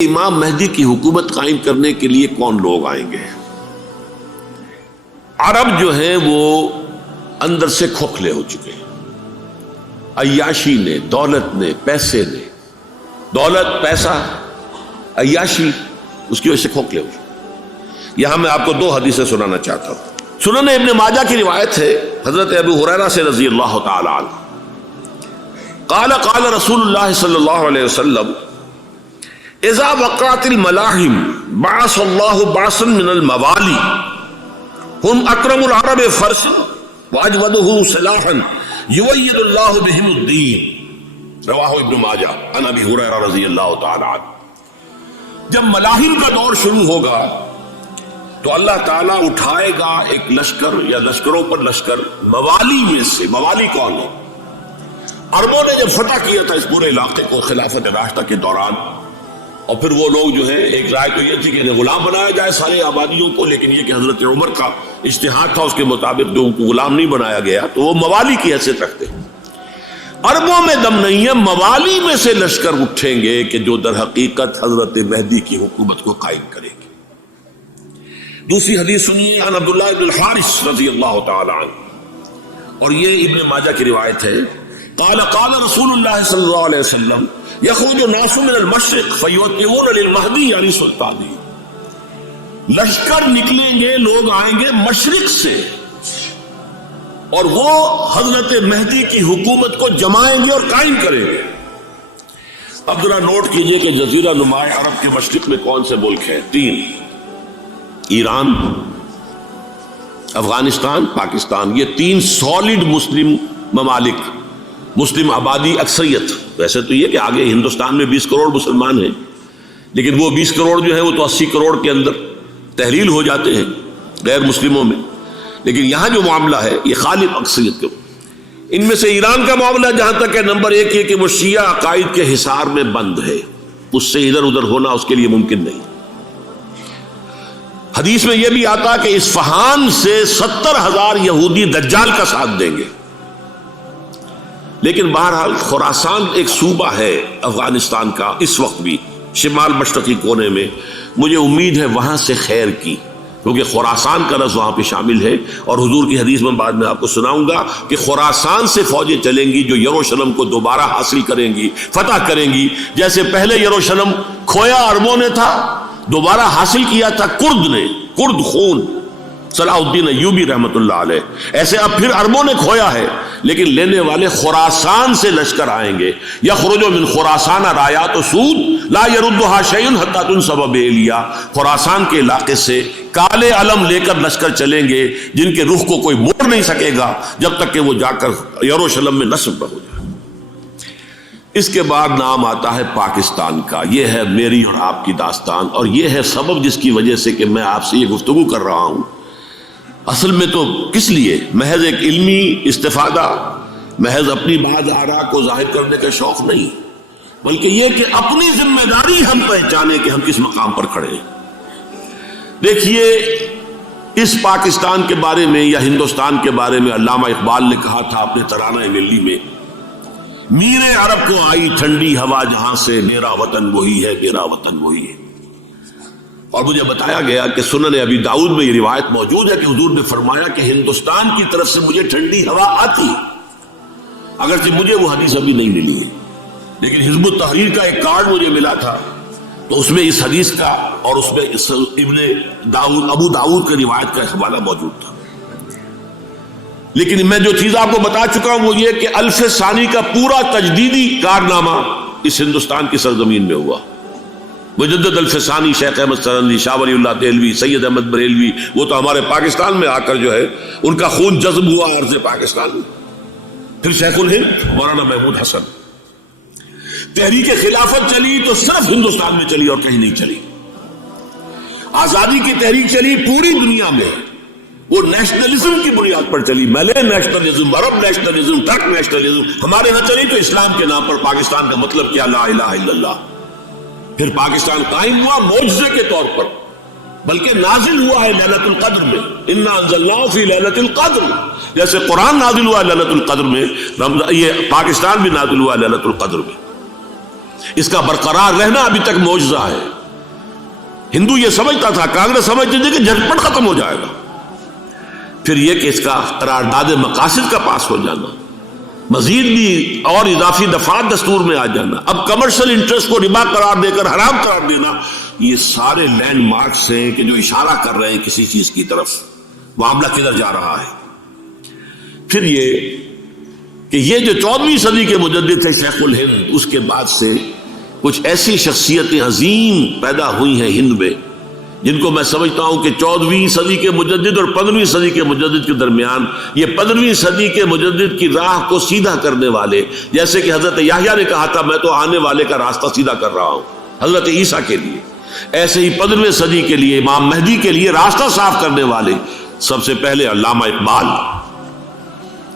امام مہدی کی حکومت قائم کرنے کے لیے کون لوگ آئیں گے؟ عرب جو ہیں وہ اندر سے کھوکھلے ہو چکے ہیں، عیاشی نے، دولت نے، پیسے نے، دولت، پیسہ، عیاشی، اس کی وجہ سے کھوکھلے ہو چکے۔ یہاں میں آپ کو دو حدیثیں سنانا چاہتا ہوں۔ سنن ابن ماجہ کی روایت ہے حضرت ابو ہریرہ سے رضی اللہ تعالی عنہ، قال قال رسول اللہ صلی اللہ علیہ وسلم اذا وقعت الملاحم بعث اللہ بعثا من الموالی هم اکرم العرب فرسا واجودهم سلاحا یؤید اللہ بهم الدین، رواہ ابن ماجہ عن ابی ہریرہ رضی اللہ تعالی عنہ۔ جب ملاحم کا دور شروع ہوگا تو اللہ تعالیٰ اٹھائے گا ایک لشکر یا لشکروں پر لشکر موالی میں سے۔ موالی کون ہے؟ عربوں نے جب فتح کیا تھا اس پورے علاقے کو خلافت راشدہ کے دوران، اور پھر وہ لوگ جو ہے، ایک رائے تو یہ تھی کہ انہیں غلام بنایا جائے ساری آبادیوں کو، لیکن یہ کہ حضرت عمر کا اجتہاد تھا، اس کے مطابق جو ان کو غلام نہیں بنایا گیا تو وہ موالی کی حیثیت رکھتے ہیں۔ عربوں میں دم نہیں ہے، موالی میں سے لشکر اٹھیں گے کہ جو در حقیقت حضرت مہدی کی حکومت کو قائم کرے گی۔ دوسری حدیث سنیے، عن عبداللہ بن الحارث رضی اللہ تعالی عنہ، اور یہ ابن ماجہ کی روایت ہے، قال قال رسول اللہ صلی اللہ علیہ وسلم یخرج الناس من المشرق فیوقعون للمہدی یعنی سلطانی۔ لشکر نکلیں گے، لوگ آئیں گے مشرق سے، اور وہ حضرت مہدی کی حکومت کو جمائیں گے اور قائم کریں گے۔ اب ذرا نوٹ کیجئے کہ جزیرہ نما عرب کے مشرق میں کون سے ملک ہیں؟ تین: ایران، افغانستان، پاکستان۔ یہ تین سالڈ مسلم ممالک، مسلم آبادی اکثریت۔ ویسے تو یہ کہ آگے ہندوستان میں 20 کروڑ مسلمان ہیں، لیکن وہ 20 کروڑ جو ہے وہ تو 80 کروڑ کے اندر تحلیل ہو جاتے ہیں غیر مسلموں میں، لیکن یہاں جو معاملہ ہے یہ غالب اکثریت کے۔ ان میں سے ایران کا معاملہ جہاں تک ہے، نمبر 1 یہ کہ وہ شیعہ عقائد کے حصار میں بند ہے، اس سے ادھر ادھر ہونا اس کے لیے ممکن نہیں۔ حدیث میں یہ بھی آتا کہ اصفہان سے 70,000 یہودی دجال کا ساتھ دیں گے۔ لیکن بہرحال خراسان ایک صوبہ ہے افغانستان کا اس وقت بھی، شمال مشرقی کونے میں، مجھے امید ہے وہاں سے خیر کی، کیونکہ خراسان کا لفظ وہاں پہ شامل ہے، اور حضور کی حدیث میں بعد میں آپ کو سناؤں گا کہ خراسان سے فوجیں چلیں گی جو یروشلم کو دوبارہ حاصل کریں گی، فتح کریں گی۔ جیسے پہلے یروشلم کھویا عربوں نے تھا، دوبارہ حاصل کیا تھا کرد نے، کرد خون صلاح الدین ایوبی رحمت اللہ علیہ، ایسے اب پھر عربوں نے کھویا ہے، لیکن لینے والے خراسان سے لشکر آئیں گے۔ یخرج من خراسان رایات سود لا یردها شیء حتی تنصب بإیلیا۔ خراسان کے علاقے سے کالے علم لے کر لشکر چلیں گے جن کے رخ کو کوئی موڑ نہیں سکے گا جب تک کہ وہ جا کر یروشلم میں نصب نہ ہو جائے۔ اس کے بعد نام آتا ہے پاکستان کا۔ یہ ہے میری اور آپ کی داستان، اور یہ ہے سبب جس کی وجہ سے کہ میں آپ سے یہ گفتگو کر رہا ہوں۔ اصل میں تو کس لیے؟ محض ایک علمی استفادہ، محض اپنی بعض آراء کو ظاہر کرنے کا شوق نہیں، بلکہ یہ کہ اپنی ذمہ داری ہم پہچانیں کہ ہم کس مقام پر کھڑے ہیں۔ دیکھیے، اس پاکستان کے بارے میں یا ہندوستان کے بارے میں علامہ اقبال نے کہا تھا اپنے ترانہ ملی میں، میرے عرب کو آئی ٹھنڈی ہوا جہاں سے، میرا وطن وہی ہے، میرا وطن وہی ہے۔ اور مجھے بتایا گیا کہ سنن ابی داؤد میں یہ روایت موجود ہے کہ حضور نے فرمایا کہ ہندوستان کی طرف سے مجھے ٹھنڈی ہوا آتی، اگرچہ مجھے وہ حدیث ابھی نہیں ملی ہے، لیکن حزب التحریر کا ایک کارڈ مجھے ملا تھا، تو اس میں اس حدیث کا اور اس میں ابو داؤد کی روایت کا حوالہ موجود تھا۔ لیکن میں جو چیز آپ کو بتا چکا ہوں وہ یہ کہ الف ثانی کا پورا تجدیدی کارنامہ اس ہندوستان کی سرزمین میں ہوا۔ مجدد الف ثانی شیخ احمد سرندی، شاہ ولی اللہ دہلوی، سید احمد بریلوی، وہ تو ہمارے پاکستان میں آ کر جو ہے ان کا خون جذب ہوا عرض پاکستان میں۔ پھر شیخ الہند مولانا محمود حسن۔ تحریک خلافت چلی تو صرف ہندوستان میں چلی اور کہیں نہیں چلی۔ آزادی کی تحریک چلی پوری دنیا میں، وہ نیشنلزم کی بنیاد پر چلی، ملے نیشنلزم، عرب نیشنلزم، ٹرک نیشنلزم۔ ہمارے ہاں چلی تو اسلام کے نام پر، پاکستان کا مطلب کیا؟ لا الہ الا اللہ۔ پھر پاکستان قائم ہوا معجزے کے طور پر، بلکہ نازل ہوا ہے لیلۃ القدر میں، انا انزلناہ فی لیلۃ القدر، جیسے قرآن نازل ہوا لیلۃ القدر میں، یہ پاکستان بھی نازل ہوا لیلۃ القدر میں۔ اس کا برقرار رہنا ابھی تک معجزہ ہے. ہندو یہ سمجھتا تھا، کانگریس سمجھتی تھی کہ جھٹپٹ ختم ہو جائے گا. پھر یہ کہ اس کا قرارداد مقاصد کا پاس ہو جانا، مزید بھی اور اضافی دفعات دستور میں آ جانا، اب کمرشل انٹرسٹ کو ربا قرار دے کر حرام قرار دینا، یہ سارے لینڈ مارکس ہیں کہ جو اشارہ کر رہے ہیں کسی چیز کی طرف، معاملہ کدھر جا رہا ہے. پھر یہ کہ یہ جو 14ویں صدی کے مجدد تھے شیخ الہند، اس کے بعد سے کچھ ایسی شخصیتیں عظیم پیدا ہوئی ہیں ہند میں جن کو میں سمجھتا ہوں کہ 14ویں صدی کے مجدد اور 15ویں صدی کے مجدد کے درمیان یہ 15ویں صدی کے مجدد کی راہ کو سیدھا کرنے والے، جیسے کہ حضرت یحییٰ نے کہا تھا میں تو آنے والے کا راستہ سیدھا کر رہا ہوں حضرت عیسیٰ کے لیے، ایسے ہی 15ویں صدی کے لیے امام مہدی کے لیے راستہ صاف کرنے والے سب سے پہلے علامہ اقبال،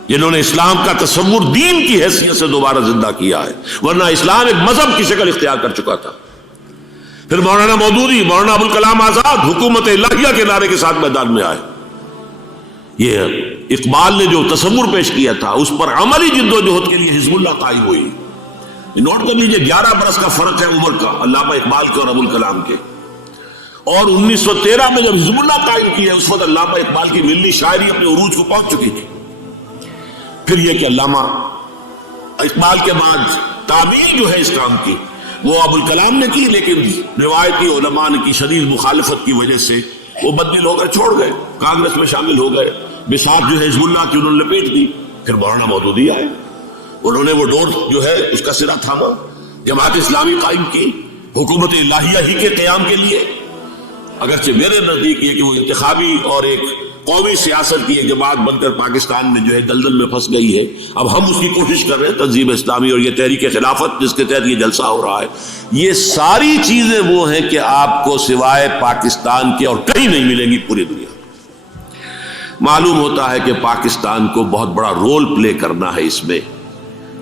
جنہوں نے اسلام کا تصور دین کی حیثیت سے دوبارہ زندہ کیا ہے، ورنہ اسلام ایک مذہب کی شکل اختیار کر چکا تھا. پھر مولانا مودودی، مولانا ابوالکلام آزاد حکومت الہیہ کے نعرے کے ساتھ میدان میں آئے. یہ اقبال نے جو تصور پیش کیا تھا اس پر عملی جد و جہد کے لیے حزب اللہ قائم ہوئی. نوٹ کر لیجئے 11 برس کا فرق ہے عمر کا علامہ اقبال کے اور ابوالکلام کے. اور 1913 میں جب حزب اللہ قائم کیا اس وقت علامہ اقبال کی ملی شاعری اپنے عروج کو پہنچ چکی تھی. پھر یہ کہ علامہ اقبال کے بعد تعمیل جو ہے اس کام کی وہ ابوالکلام نے کی، لیکن روایتی علماء کی شدید مخالفت کی وجہ سے وہ بدل ہو کر چھوڑ گئے، کانگریس میں شامل ہو گئے، بساط جو ہے حزب اللہ کی انہوں نے لپیٹ دی. پھر مولانا مودودی آئے، انہوں نے وہ ڈور جو ہے اس کا سرا تھاما، جماعت اسلامی قائم کی حکومت الہیہ ہی کے قیام کے لیے. اگرچہ میرے نزدیک یہ کہ وہ انتخابی اور ایک قومی سیاست کی ایک جماعت بن کر پاکستان میں جو ہے دلدل میں پھنس گئی ہے، اب ہم اس کی کوشش کر رہے ہیں تنظیم اسلامی اور یہ تحریک خلافت جس کے تحت یہ جلسہ ہو رہا ہے. یہ ساری چیزیں وہ ہیں کہ آپ کو سوائے پاکستان کے اور کہیں نہیں ملیں گی پوری دنیا. معلوم ہوتا ہے کہ پاکستان کو بہت بڑا رول پلے کرنا ہے اس میں،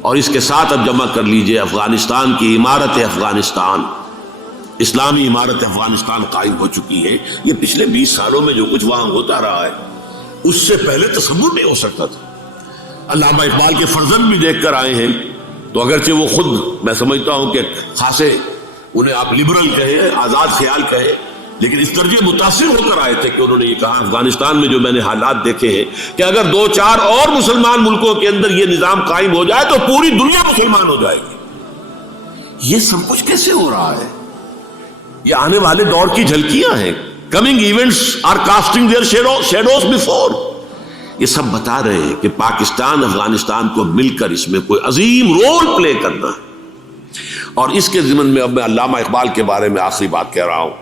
اور اس کے ساتھ اب جمع کر لیجئے افغانستان کی عمارت افغانستان، اسلامی عمارت افغانستان قائم ہو چکی ہے. یہ پچھلے 20 سالوں میں جو کچھ وہاں ہوتا رہا ہے اس سے پہلے تصور نہیں ہو سکتا تھا. علامہ اقبال کے فرزند بھی دیکھ کر آئے ہیں، تو اگرچہ وہ خود میں سمجھتا ہوں کہ خاصے انہیں آپ لبرل کہے، آزاد خیال کہے، لیکن اس درجے متاثر ہو کر آئے تھے کہ انہوں نے یہ کہا افغانستان میں جو میں نے حالات دیکھے ہیں کہ اگر 2-4 اور مسلمان ملکوں کے اندر یہ نظام قائم ہو جائے تو پوری دنیا مسلمان ہو جائے گی. یہ سب کچھ کیسے ہو رہا ہے؟ یہ آنے والے دور کی جھلکیاں ہیں. Coming events are casting their shadows before. یہ سب بتا رہے ہیں کہ پاکستان افغانستان کو مل کر اس میں کوئی عظیم رول پلے کرنا ہے. اور اس کے ضمن میں اب میں علامہ اقبال کے بارے میں آخری بات کہہ رہا ہوں.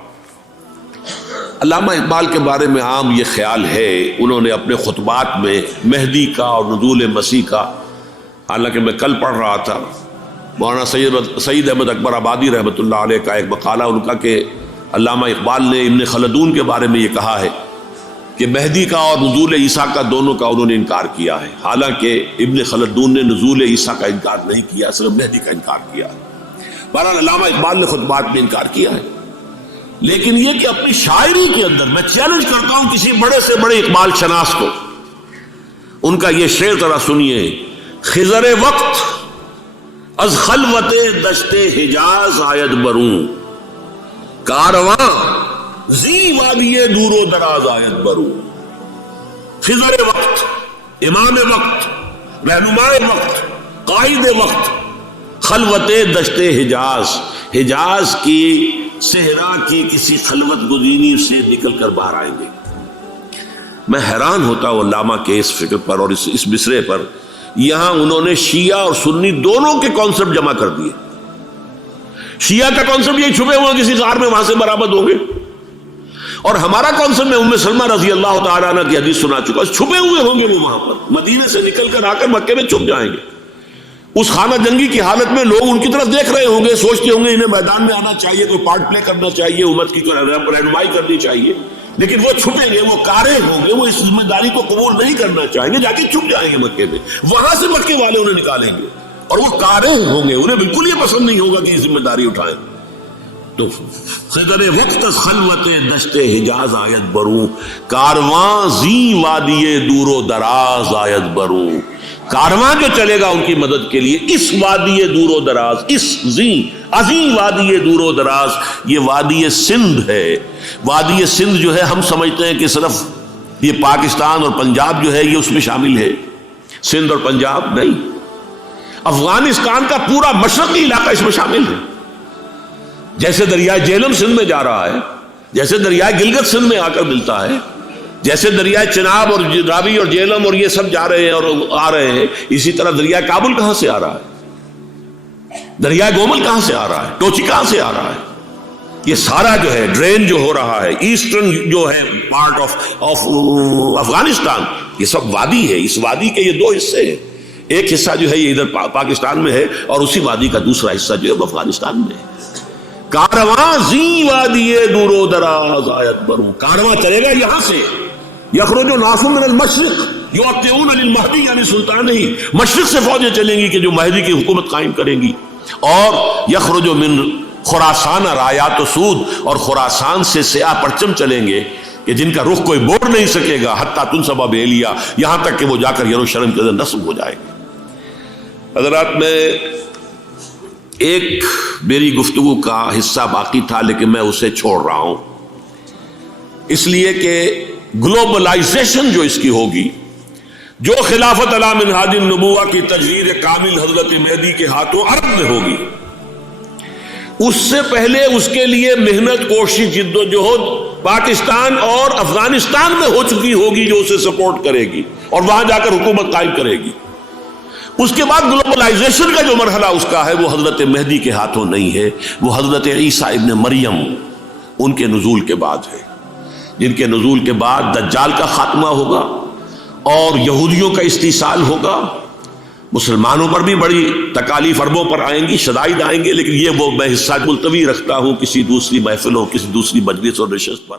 علامہ اقبال کے بارے میں عام یہ خیال ہے، انہوں نے اپنے خطبات میں مہدی کا اور نزول مسیح کا، حالانکہ میں کل پڑھ رہا تھا مولانا سید احمد اکبر آبادی رحمۃ اللہ علیہ کا ایک مقالہ ان کا کہ علامہ اقبال نے ابن خلدون کے بارے میں یہ کہا ہے کہ مہدی کا اور نزول عیسیٰ کا دونوں کا انہوں نے انکار کیا ہے، حالانکہ ابن خلدون نے نزول عیسیٰ کا انکار نہیں کیا، صرف مہدی کا انکار کیا ہے. بہرحال علامہ اقبال نے خطبات میں انکار کیا ہے. لیکن یہ کہ اپنی شاعری کے اندر میں چیلنج کرتا ہوں کسی بڑے سے بڑے اقبال شناس کو، ان کا یہ شعر ذرا سنیے: خضر وقت از خلوت دشت حجاز آید بروں، کارواں زی وادی دور و دراز آید بروں. خضر وقت، امام وقت، رہنمائے وقت، قائد وقت، خلوت دشت حجاز، حجاز کی صحرا کی کسی خلوت گزینی سے نکل کر باہر آئیں گے. میں حیران ہوتا ہوں علامہ کے اس فکر پر اور اس مصرے پر. یہاں انہوں نے شیعہ اور سنی دونوں کے کانسیپٹ جمع کر دیے. شیعہ کا کانسیپٹ یہ چھپے ہوئے کسی غار میں وہاں سے برآمد ہوں گے، اور ہمارا کانسیپٹ میں ام سلمہ رضی اللہ تعالیٰ عنہ کی حدیث سنا چکا، چھپے ہوئے ہوں گے وہ وہاں پر، مدینے سے نکل کر آ کر مکے میں چھپ جائیں گے. اس خانہ جنگی کی حالت میں لوگ ان کی طرف دیکھ رہے ہوں گے، سوچتے ہوں گے انہیں میدان میں آنا چاہیے، کوئی پارٹ پلے کرنا چاہیے، امت کی رہنمائی کرنی چاہیے، لیکن وہ چھپیں گے، وہ کارے ہوں گے، وہ اس ذمہ داری کو قبول نہیں کرنا چاہیں گے، جا کے چھپ جائیں گے مکے میں. وہاں سے مکے والے انہیں نکالیں گے اور وہ کارے ہوں گے، انہیں بالکل یہ پسند نہیں ہوگا کہ یہ ذمہ داری اٹھائیں. تو خضر وقت از خلوت دشت حجاز آیت بروں، کارواں زی وادی دور و دراز آیت بروں. کارواں جو چلے گا ان کی مدد کے لیے اس وادی دور و دراز، اس عظیم وادی دور و دراز، یہ وادی سندھ ہے۔ وادی سندھ جو ہے ہم سمجھتے ہیں کہ صرف یہ پاکستان اور پنجاب جو ہے یہ اس میں شامل ہے، سندھ اور پنجاب نہیں، افغانستان کا پورا مشرقی علاقہ اس میں شامل ہے۔ جیسے دریائے جہلم سندھ میں جا رہا ہے، جیسے دریائے گلگت سندھ میں آ کر ملتا ہے، جیسے دریائے چناب اور راوی اور جہلم اور یہ سب جا رہے ہیں اور آ رہے ہیں، اسی طرح دریائے کابل کہاں سے آ رہا ہے، دریائے گومل کہاں سے آ رہا ہے، ٹوچی کہاں سے آ رہا ہے، یہ سارا جو ہے ڈرین جو ہو رہا ہے ایسٹرن جو ہے پارٹ آف افغانستان، یہ سب وادی ہے۔ اس وادی کے یہ دو حصے ہیں، ایک حصہ جو ہے یہ ادھر پاکستان میں ہے اور اسی وادی کا دوسرا حصہ جو ہے افغانستان میں ہے۔ کارواں زی وادی دور و دراز آیت بروں، کارواں چلے گا یہاں سے، یخرج ناس من المشرق یؤتون للمہدی یعنی سلطان ہی، مشرق سے فوجیں چلیں گی کہ جو مہدی کی حکومت قائم کریں گی، اور یخرج من خراسان رایات و سود، اور خراسان سے سیاہ پرچم چلیں گے کہ جن کا رخ کوئی موڑ نہیں سکے گا، حتیٰ تنصب بیلیا، یہاں تک کہ وہ جا کر یروشلم کے اندر نصب ہو جائے گا۔ حضرات، میں ایک میری گفتگو کا حصہ باقی تھا لیکن میں اسے چھوڑ رہا ہوں، اس لیے کہ گلوبلائزیشن جو اس کی ہوگی، جو خلافت علی منہاج النبوہ کی تجویر کامل حضرت مہدی کے ہاتھوں عرب میں ہوگی، اس سے پہلے اس کے لیے محنت، کوشش، جد و جہد پاکستان اور افغانستان میں ہو چکی ہوگی جو اسے سپورٹ کرے گی اور وہاں جا کر حکومت قائم کرے گی۔ اس کے بعد گلوبلائزیشن کا جو مرحلہ اس کا ہے وہ حضرت مہدی کے ہاتھوں نہیں ہے، وہ حضرت عیسیٰ ابن مریم ان کے نزول کے بعد ہے، جن کے نزول کے بعد دجال کا خاتمہ ہوگا اور یہودیوں کا استحصال ہوگا، مسلمانوں پر بھی بڑی تکالیف اربوں پر آئیں گی، شدائد آئیں گے، لیکن یہ وہ میں حصہ ملتوی رکھتا ہوں کسی دوسری محفل ہو، کسی دوسری مجلس اور نشست پر۔